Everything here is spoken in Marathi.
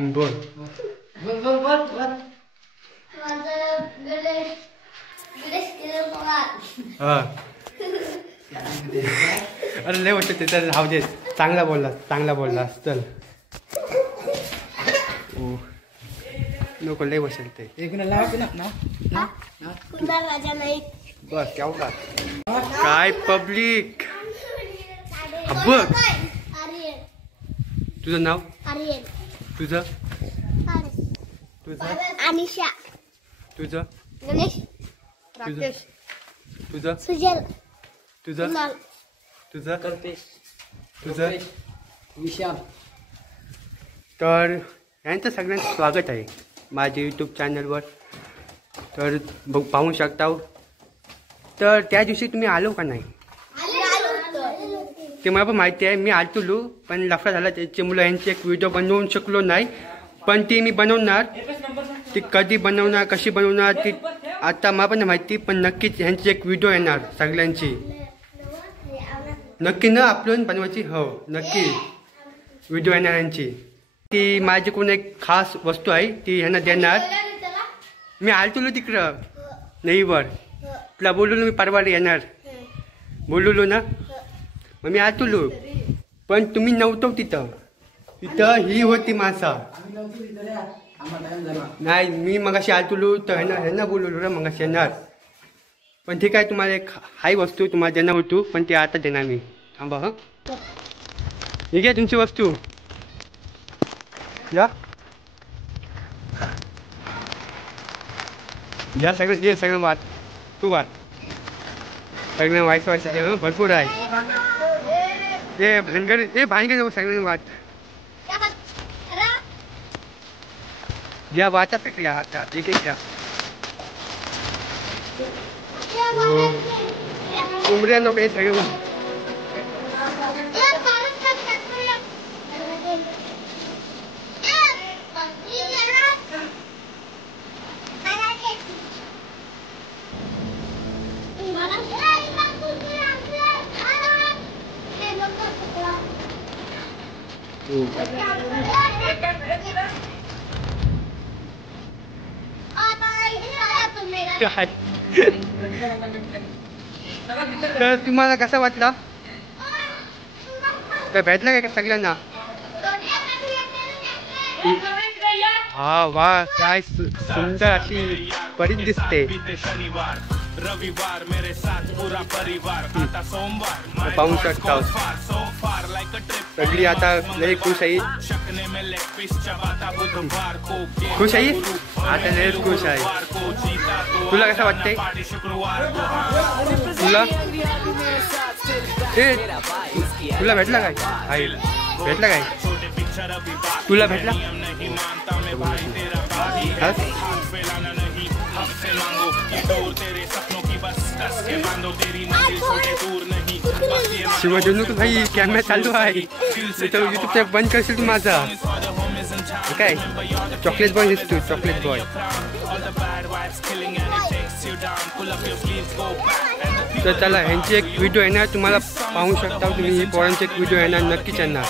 बोल बोल बोल बोल बोल. हा अरे लय वाटतं ते तर राहू दे. चांगला बोललास चल. ओ नको लय बसेल ते. एक ना लाव ना ना ना ना. कुणाल राजा नाईक. बस क्या का काय पब्लिक. बघ आर्यन. तुझं नाव आर्यन. तुझं तुझं अनिशा. तुझं गणेश. तुझं तुझं सुजल. तुझं कुणाल. तुझं कल्पेश. तुझं विशाल. तर यांचं सगळ्यांचं स्वागत आहे माझ्या यूट्यूब चॅनलवर. तर बघ पाहू शकता. तर त्या दिवशी तुम्ही आलो का नाही ते मला पण माहिती आहे. मी आलतो पण लफडा झाला त्याच्यामुळे यांची एक व्हिडिओ बनवू शकलो नाही. पण ती मी बनवणार. ती कधी बनवणार कशी बनवणार ती आता मला पण माहिती. पण नक्कीच ह्यांची एक व्हिडिओ येणार सगळ्यांची. नक्की ना अपलोड बनवायची. हो नक्की व्हिडिओ येणार यांची. ती माझ्याकडून एक खास वस्तू आहे ती ह्यांना देणार. मी आलतो तिकडं नेईवर तुला बोललो मी परवा येणार बोललो ना. मग मी आलतो पण तुम्ही नव्हतो तिथं. तिथं ही होती मासा. नाही मी मगाशी आलतो तर ह्यांना बोललो रे मगाशी येणार. पण ठीक आहे तुम्हाला एक हाय वस्तू तुम्हाला देणार होतो पण ते आता देणार मी. थांबा हं. ठीक आहे तुमची वस्तू या या सगळं ये सगळं वाट तू वाट सगळं व्हायचं भरपूर आहे. ते भानगड ते भानगड सगळं वाट या वाचा या आता ठीक आहे घ्या. उमऱ्या नको हे सगळं. तर तुम्हाला कसा वाटला तर भेटला काय सगळ्यांना. हा वा काय सुंदर अशी परीच दिसते. पाहू शकता सगळी आता लय खुश आहे. खुश आहे आता लय खुश आहे. तुला कसं वाटतंय तुला ए तुला भेटला काय आहे भेटला काय तुला भेटला. शिवजनू भाई कॅमेरा चालू आहे यूट्यूबचा बंद करशील तू माझा काय. चॉकलेट बॉय दिसतो चॉकलेट बॉय. तर चला ह्यांची एक व्हिडिओ येणार तुम्हाला पाहू शकता तुम्ही. ही पोरांची एक व्हिडिओ येणार नक्कीच येणार.